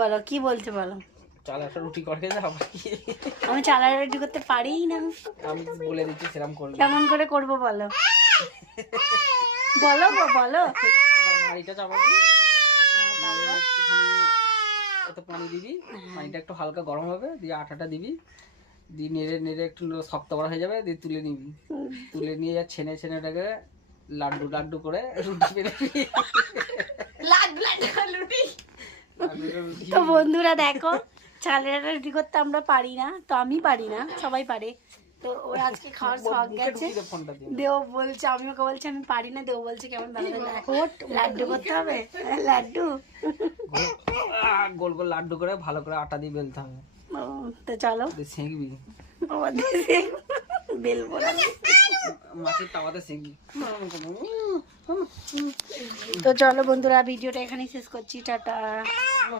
বলো কি বলতে বলো। চাল একটা রুটি করে দাও। আমি চালা রুটি করতে পারিই না। আমি বলে দিচ্ছি সেরকম করবি। কেমন করে করবো বলো। বলো বলো। হাঁড়িটা চাপাবি, এত পানি দিবি, পানিটা একটু হালকা গরম হবে, দিয়ে আটাটা দিবি, দিয়ে নেড়ে নেড়ে একটু শক্ত করা হয়ে যাবে, দিয়ে তুলে নিবি। তুলে নিয়ে ছেনে ছেনে ওটাকে লাড্ডু লাড্ডু করে রুটি বেরোবি। তো বন্ধুরা দেখো, চালের আটা রুটি করতে আমরা পারি না, তো আমি পারি না, সবাই পারে। তো ওর আজকে খাওয়ার শখ গেছে। দেও বলছে, আমি ওকে বলছি আমি পারি না, দেও বলছে কেমন লাড্ডু করতে হবে। লাড্ডু গোল গোল লাড্ডু করে ভালো করে আটা দিয়ে বেলতে হবে। তো চলো সেঁকবি, বেলবো না। মাটির তাওয়াতে সেঁকবি। তো চলো বন্ধুরা, ভিডিওটা এখানেই শেষ করছি, টাটা।